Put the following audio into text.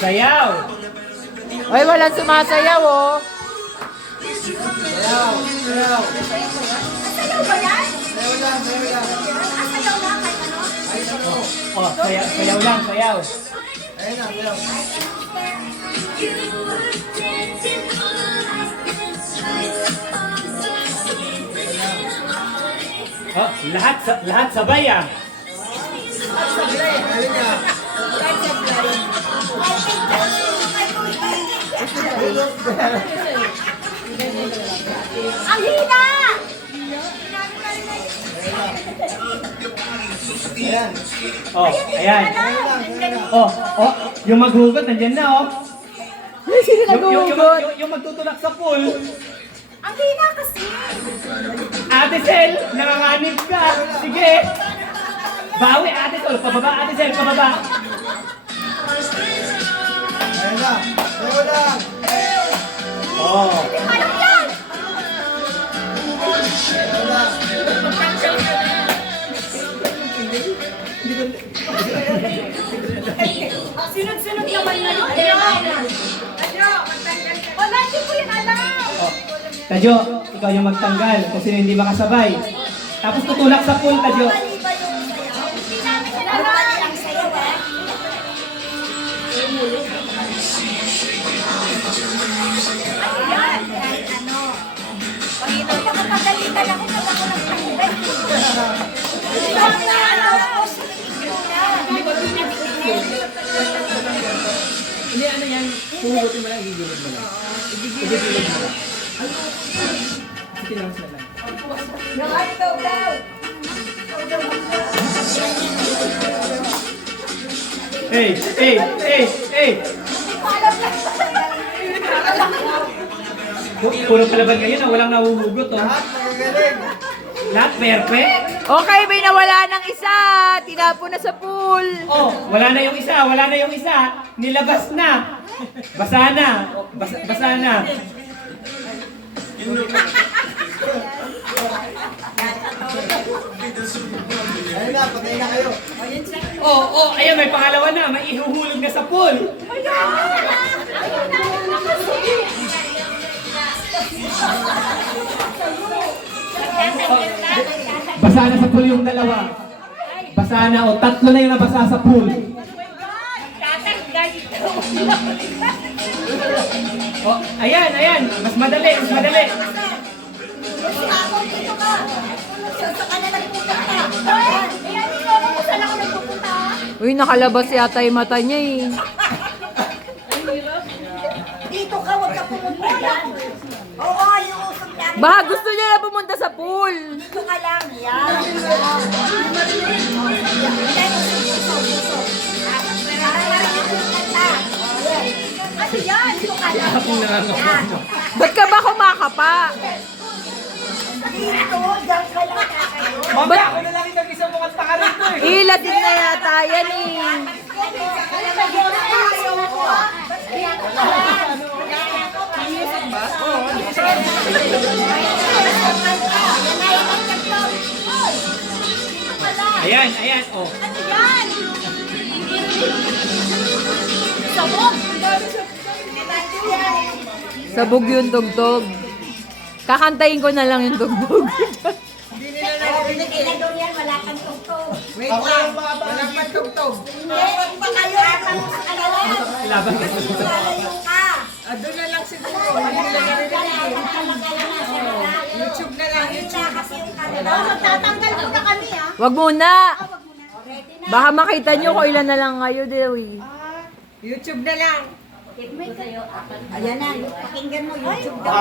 Sayaw! Ay, walang sumasayaw, oh. Sayaw! Sayaw! Sayaw ba yan? Sayaw lang! Sayaw lang! Sayaw lang kahit ano? Ay, ako! Oh, sayaw lang, sayaw. Ayun na, sayaw! Oh, lahat sabay ah. Ayun na! Ang hina! Ayan! Oh, ayan. Sayaw lang! Sayaw lang! Oh, oh, yung maghugot nandyan na oh. Sino naguhugot? Yung magtutulak sa pool. Ang hina kasi! Ate Sel, nanganganib ka. Sige. Bawi, Ate Sel. Pababa, Ate Sel, pababa. Ayun na! Sayaw lang! Oh. Ano yan? Sayaw lang! Sunod-sunod naman na yun. Wala, hindi ko yun alam. Oh. Tadyo, ikaw yung magtanggal kung sino hindi makasabay. Tapos tutulak sa pool, Tadyo. Mali ba yung sayaw? Hindi namin alam. Mali ang sayaw eh. Ano yan? Kahit ano. Pagino, nakapagalitan ako pag ako nagtanggal. Sabi na ano ako, sunod-sunod na. Hindi, ano yan? Puhugutin mo lang, igigilid mo lang. Igigilid mo lang. Sige lang sila lang. Hey, hey, hey, hey! Puro palaban ngayon na walang nahuhugot oh. Lahat magagaling! Lahat perfect. Okay, may nawala ng isa. Tinapon na sa pool. Oh, wala na yung isa, wala na yung isa. Nilabas na. Basa na. Basa na. Ayun na, patay na kayo! Oh, oh, ayun, may pangalawa na. May ihuhulog na sa pool. Oh, basa na sa pool yung dalawa. Basa na, o tatlo na yung nabasa sa pool. Oh, ayan, ayan. Mas madali, mas madali. Sa ka na nagpunta ka. Ayan, ikaw ako kung saan ako nagpupunta. Uy, nakalabas yata yung mata niya, eh. Dito ka, huwag ka pumunta. Oo, yung usap namin. Baka gusto niya na pumunta sa pool. Dito ka lang. Yan. Ano yan? Dito ka lang. Yan. Ba't ka ba kumakapa? Dito, dyan ka lang kakayo. Mamaya ako na lang yung nag-isang mukhang taka rito eh. Ilatin na yata yan, eh. Ayan, ayan, oh. Ano yan? Sabog! Sabog yung tugtog. Kakantayin ko na lang yung tugtog. Hindi na doon yan, wala kang tugtog. Wait lang! Walang magtugtog! Hindi, pa kayo, atang sa kanila. Laban ka. Lalayo ka. Doon na lang siguro. YouTube na lang, YouTube. Kasi yung kanila. Magtatanggal ko na kami, ah. Wag muna. Ready na. Baka makita nyo kung ilan na lang kayo, Dewi. YouTube na lang. Ayan na, pakinggan mo, YouTube daw.